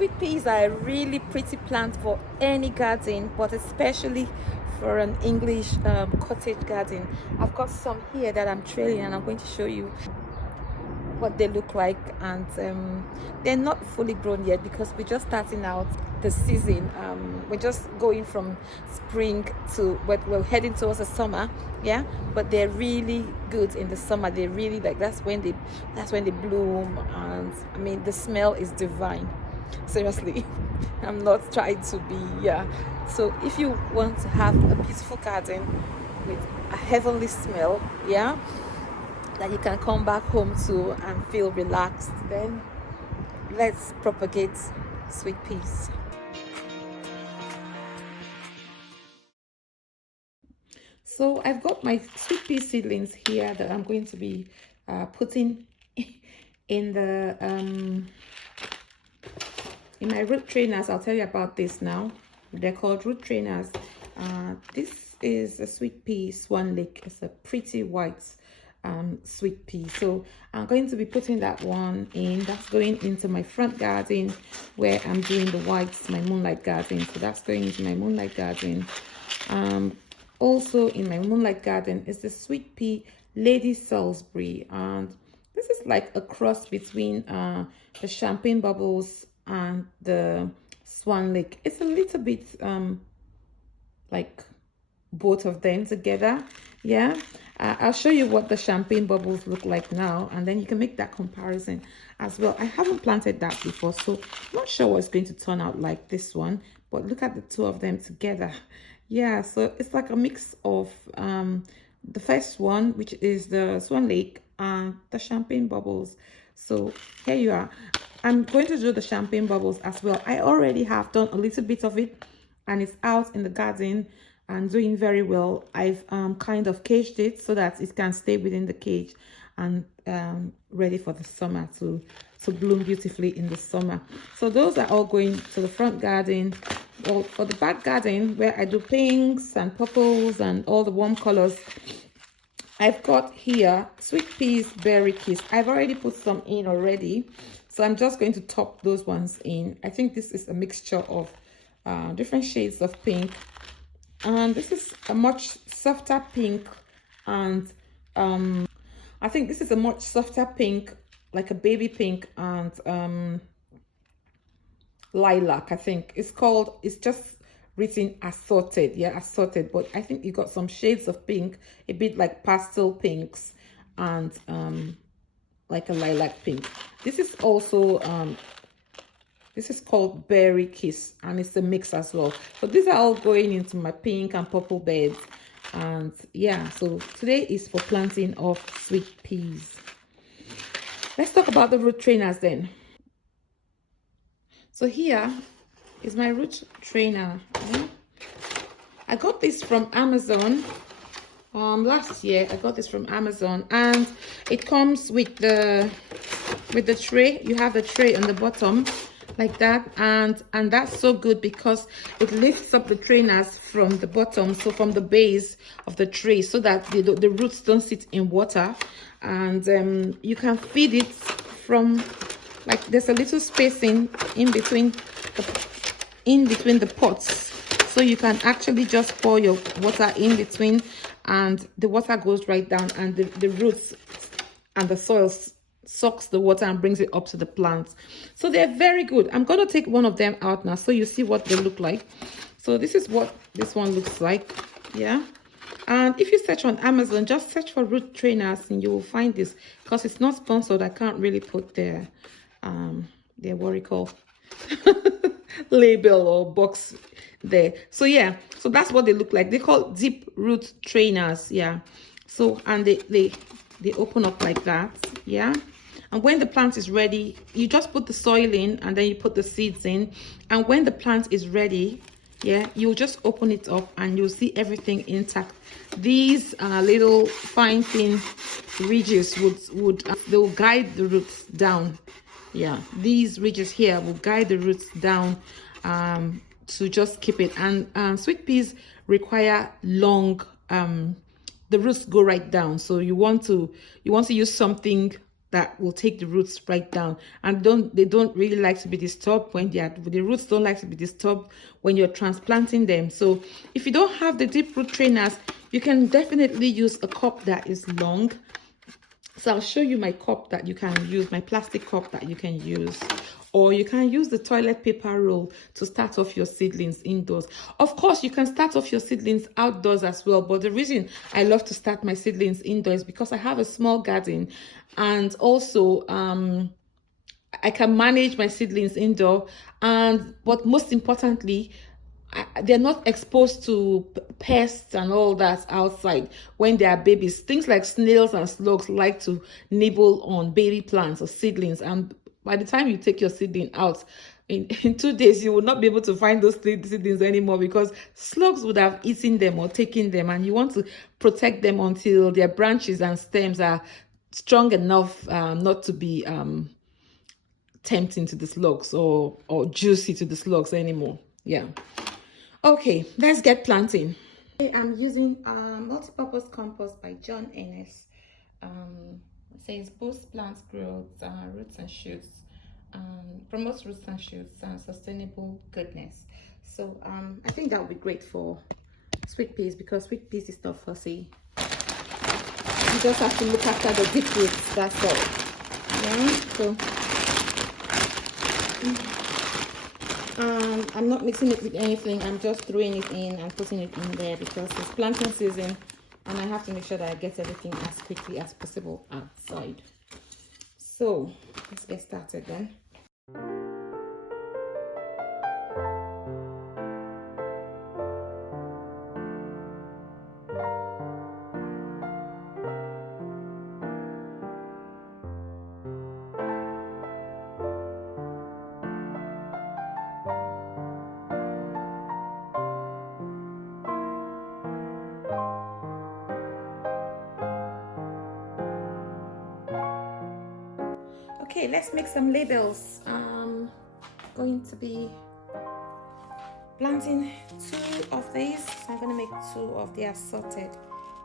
Sweet peas are a really pretty plant for any garden, but especially for an English cottage garden. I've got some here that I'm trailing, and I'm going to show you what they look like. And they're not fully grown yet because we're just starting out the season. We're just going from spring to we're heading towards the summer, yeah. But they're really good in the summer. They really like that's when they bloom, and I mean the smell is divine. Seriously, I'm not trying to be, yeah. So if you want to have a beautiful garden with a heavenly smell, yeah, that you can come back home to and feel relaxed, then let's propagate sweet peas. So I've got my sweet pea seedlings here that I'm going to be putting in the in my root trainers. I'll tell you about this now. They're called root trainers. This is a sweet pea Swan Lake. It's a pretty white sweet pea. So I'm going to be putting that one in. That's going into my front garden where I'm doing the whites, my moonlight garden. So that's going into my moonlight garden. Also in my moonlight garden is the sweet pea Lady Salisbury, and this is like a cross between the champagne bubbles and the Swan Lake. It's a little bit like both of them together, yeah. I'll show you what the champagne bubbles look like now, and then you can make that comparison as well. I haven't planted that before, so I'm not sure what it's going to turn out like this one, but look at the two of them together. Yeah, so it's like a mix of the first one, which is the Swan Lake, and the champagne bubbles. So here you are. I'm going to do the champagne bubbles as well. I already have done a little bit of it, and it's out in the garden and doing very well. I've kind of caged it so that it can stay within the cage and ready for the summer to bloom beautifully in the summer. So those are all going to the front garden or the back garden where I do pinks and purples and all the warm colors. I've got here sweet peas berry kiss. I've already put some in already, so I'm just going to top those ones in. I think this is a mixture of different shades of pink, and this is a much softer pink, and I think this is a much softer pink, like a baby pink, and lilac. I think it's just written assorted, yeah, assorted, but I think you got some shades of pink, a bit like pastel pinks, and like a lilac pink. This is also this is called berry kiss, and it's a mix as well. So these are all going into my pink and purple beds. And yeah, so today is for planting of sweet peas. Let's talk about the root trainers then. So here is my root trainer. Okay? I got this from Amazon last year. I got this from Amazon, and it comes with the tray. You have the tray on the bottom like that, and that's so good because it lifts up the trainers from the bottom, so from the base of the tray, so that the roots don't sit in water, and you can feed it from, like, there's a little spacing in between the pots, so you can actually just pour your water in between, and the water goes right down, and the roots and the soil sucks the water and brings it up to the plants. So they're very good. I'm going to take one of them out now so you see what they look like. So this is what this one looks like, yeah. And if you search on Amazon, just search for root trainers and you will find this. Because it's not sponsored, I can't really put their what you call label or box there. So yeah, so that's what they look like. They call deep root trainers, yeah. So, and they open up like that, yeah. And when the plant is ready, you just put the soil in, and then you put the seeds in, and when the plant is ready, yeah, you'll just open it up and you'll see everything intact. These little fine thin ridges they will guide the roots down. Yeah, these ridges here will guide the roots down to just keep it. And sweet peas require long the roots go right down, so you want to use something that will take the roots right down, and they don't really like to be disturbed when the roots don't like to be disturbed when you're transplanting them. So if you don't have the deep root trainers, you can definitely use a cup that is long. So I'll show you my cup that you can use, my plastic cup that you can use. Or you can use the toilet paper roll to start off your seedlings indoors. Of course, you can start off your seedlings outdoors as well. But the reason I love to start my seedlings indoors is because I have a small garden. And also, I can manage my seedlings indoor. But most importantly, they're not exposed to pests and all that outside when they are babies. Things like snails and slugs like to nibble on baby plants or seedlings, and by the time you take your seedling out in 2 days, you will not be able to find those seedlings anymore, because slugs would have eaten them or taken them, and you want to protect them until their branches and stems are strong enough not to be tempting to the slugs or juicy to the slugs anymore. Yeah. Okay, let's get planting. I'm using multi-purpose compost by John Ennis. It says boosts plant growth, roots and shoots, promotes roots and shoots, and sustainable goodness. So I think that would be great for sweet peas, because sweet peas is not fussy. You just have to look after the deep roots, that's all. Yeah, so I'm not mixing it with anything. I'm just throwing it in and putting it in there because it's planting season, and I have to make sure that I get everything as quickly as possible outside. So let's get started then. Okay, let's make some labels. Going to be planting 2 of these. So I'm going to make 2 of the assorted.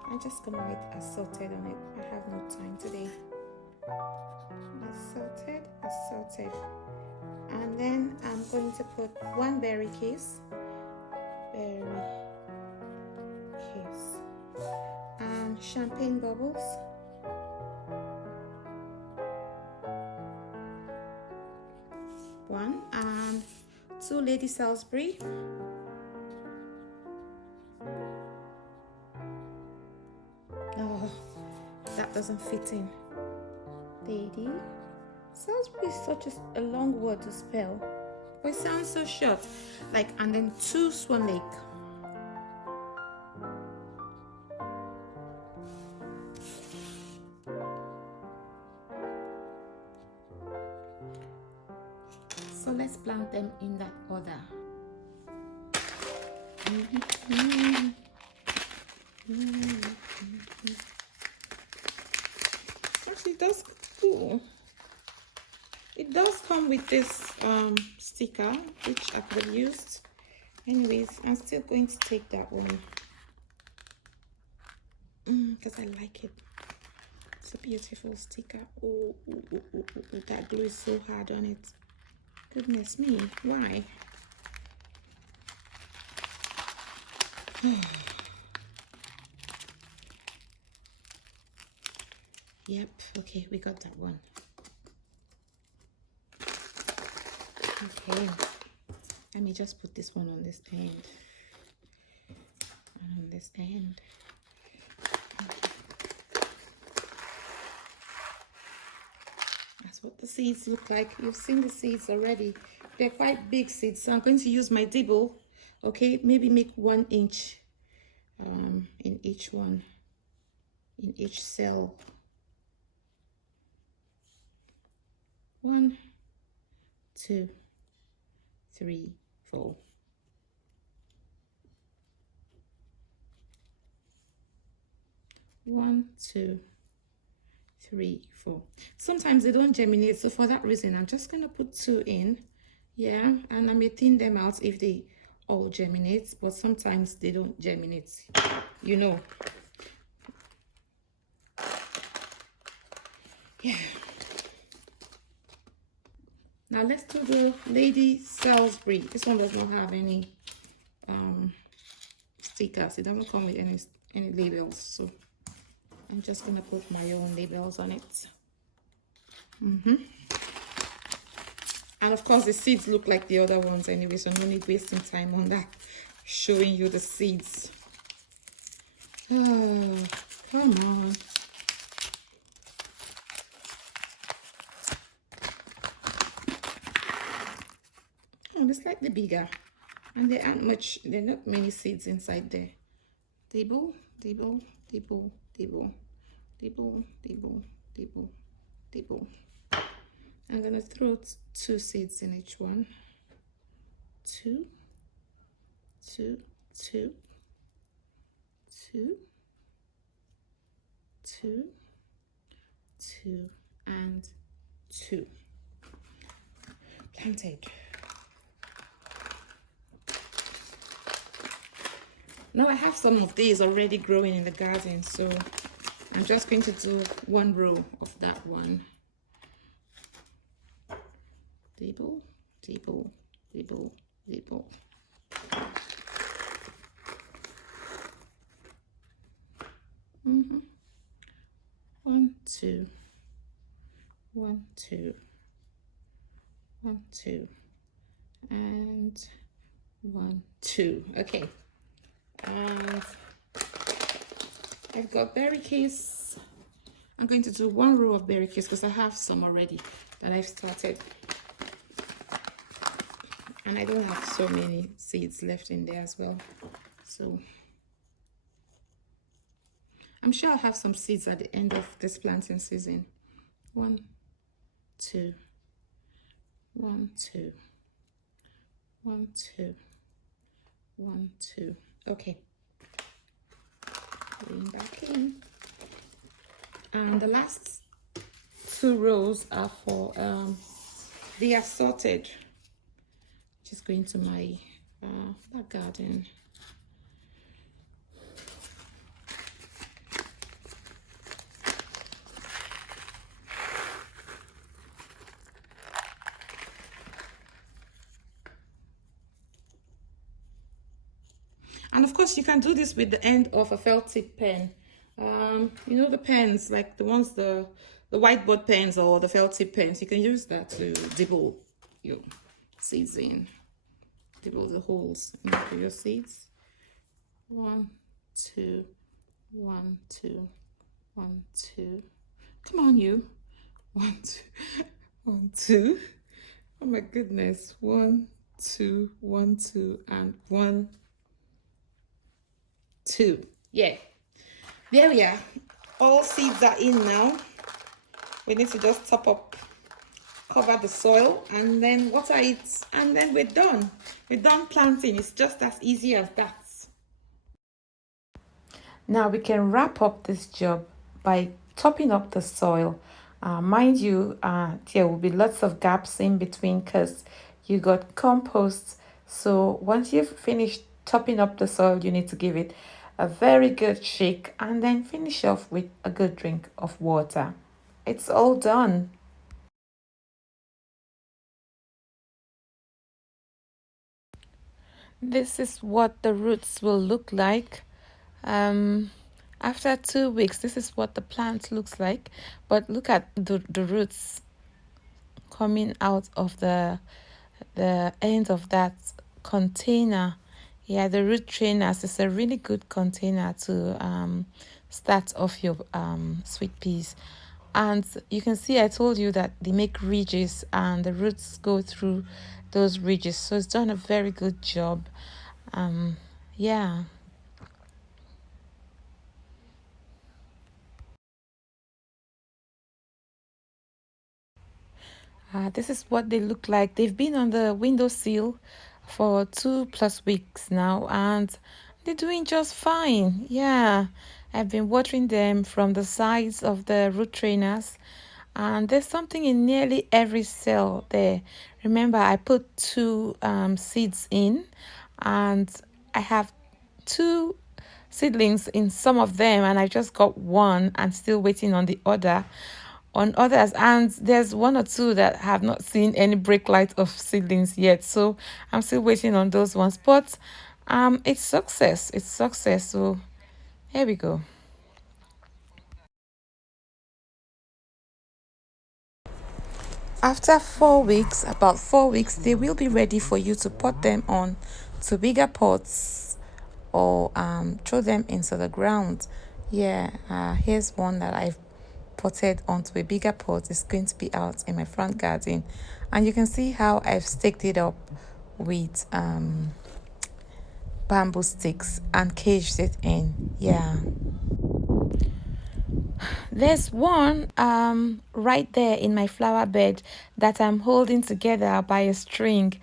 I'm just going to write assorted on it. I have no time today. Assorted. And then I'm going to put 1 berry case. And champagne bubbles. 1 and 2 Lady Salisbury. Oh, that doesn't fit in. Lady Salisbury is such a long word to spell, but it sounds so short. Like, and then 2 Swan Lake. So let's plant them in that order. Actually, it does come with this sticker, which I could have used. Anyways, I'm still going to take that one because I like it. It's a beautiful sticker. Oh, that glue is so hard on it. Goodness me, why? Yep, okay, we got that one. Okay, let me just put this one on this end. And on this end. That's what the seeds look like. You've seen the seeds already. They're quite big seeds, so I'm going to use my dibble. Okay, maybe make 1 inch in each one, in each cell. 1, 2, 3, 4. One, 2, 3, 4. Sometimes they don't germinate, so for that reason I'm just gonna put 2 in. Yeah, and I may thin them out if they all germinate, but sometimes they don't germinate, you know. Yeah, Now let's do the Lady Salisbury. This one does not have any stickers. It doesn't come with any labels, so I'm just gonna put my own labels on it. And of course the seeds look like the other ones anyway, so no need wasting time on that, showing you the seeds. Oh, come on. Oh, they're slightly bigger, and there are not many seeds inside there. Dibble, dibble, dibble, dibble, dibble, dibble, dibble, dibble. I'm gonna throw 2 seeds in each one. 2, 2, 2, 2, 2, 2, and 2. Planted. Now I have some of these already growing in the garden, so I'm just going to do 1 row of that one. Dibble, dibble, dibble, dibble. One, two, 1, 2, 1, 2, and 1, 2. Okay, and I've got berry case. I'm going to do 1 row of berry case because I have some already that I've started, and I don't have so many seeds left in there as well, so I'm sure I'll have some seeds at the end of this planting season. 1, 2, 1, 2, 1, 2, 1, 2. Okay, going back in, and the last 2 rows are for the assorted. Just going to my back garden. And of course, you can do this with the end of a felt tip pen. You know, the pens, like the ones, the whiteboard pens or the felt tip pens, you can use that to dibble your seeds in. Dibble the holes into your seeds. 1, 2, 1, 2, 1, 2. Come on, you. 1, 2, 1, 2. Oh my goodness. 1, 2, 1, 2, and 1, 2. Yeah, there we are. All seeds are in now. We need to just top up, cover the soil, and then water it, and then we're done. We're done planting. It's just as easy as that. Now we can wrap up this job by topping up the soil. Mind you, there will be lots of gaps in between because you got compost. So once you've finished topping up the soil, you need to give it a very good shake and then finish off with a good drink of water. It's all done. This is what the roots will look like. After 2 weeks, this is what the plant looks like. But look at the roots coming out of the end of that container. Yeah, the root trainers is a really good container to start off your sweet peas. And you can see I told you that they make ridges and the roots go through those ridges, so it's done a very good job. Yeah. This is what they look like. They've been on the windowsill for 2+ weeks now, and they're doing just fine. Yeah, I've been watering them from the sides of the root trainers, and there's something in nearly every cell there. Remember, I put 2 seeds in, and I have 2 seedlings in some of them, and I just got one and still waiting on the other. on others, and there's one or two that have not seen any break light of seedlings yet, so I'm still waiting on those ones. But it's success, it's success. So here we go. After 4 weeks, about 4 weeks, they will be ready for you to pot them on to bigger pots, or throw them into the ground. Yeah, here's one that I've potted onto a bigger pot. It's going to be out in my front garden, and you can see how I've staked it up with bamboo sticks and caged it in. Yeah. There's one right there in my flower bed that I'm holding together by a string.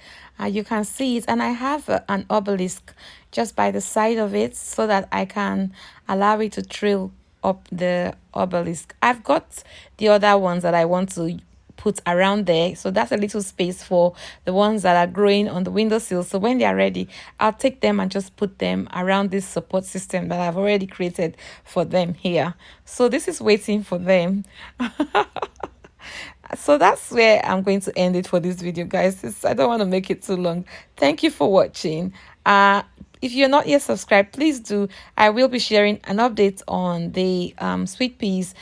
You can see it, and I have an obelisk just by the side of it so that I can allow it to trail up the obelisk. I've got the other ones that I want to put around there, so that's a little space for the ones that are growing on the windowsill. So when they are ready, I'll take them and just put them around this support system that I've already created for them here. So this is waiting for them. So that's where I'm going to end it for this video, guys. I don't want to make it too long. Thank you for watching. If you're not yet subscribed, please do. I will be sharing an update on the sweet peas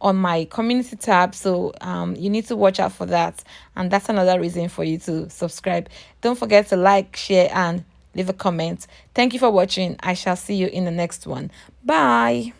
on my community tab, so you need to watch out for that, and that's another reason for you to subscribe. Don't forget to like, share, and leave a comment. Thank you for watching. I shall see you in the next one. Bye.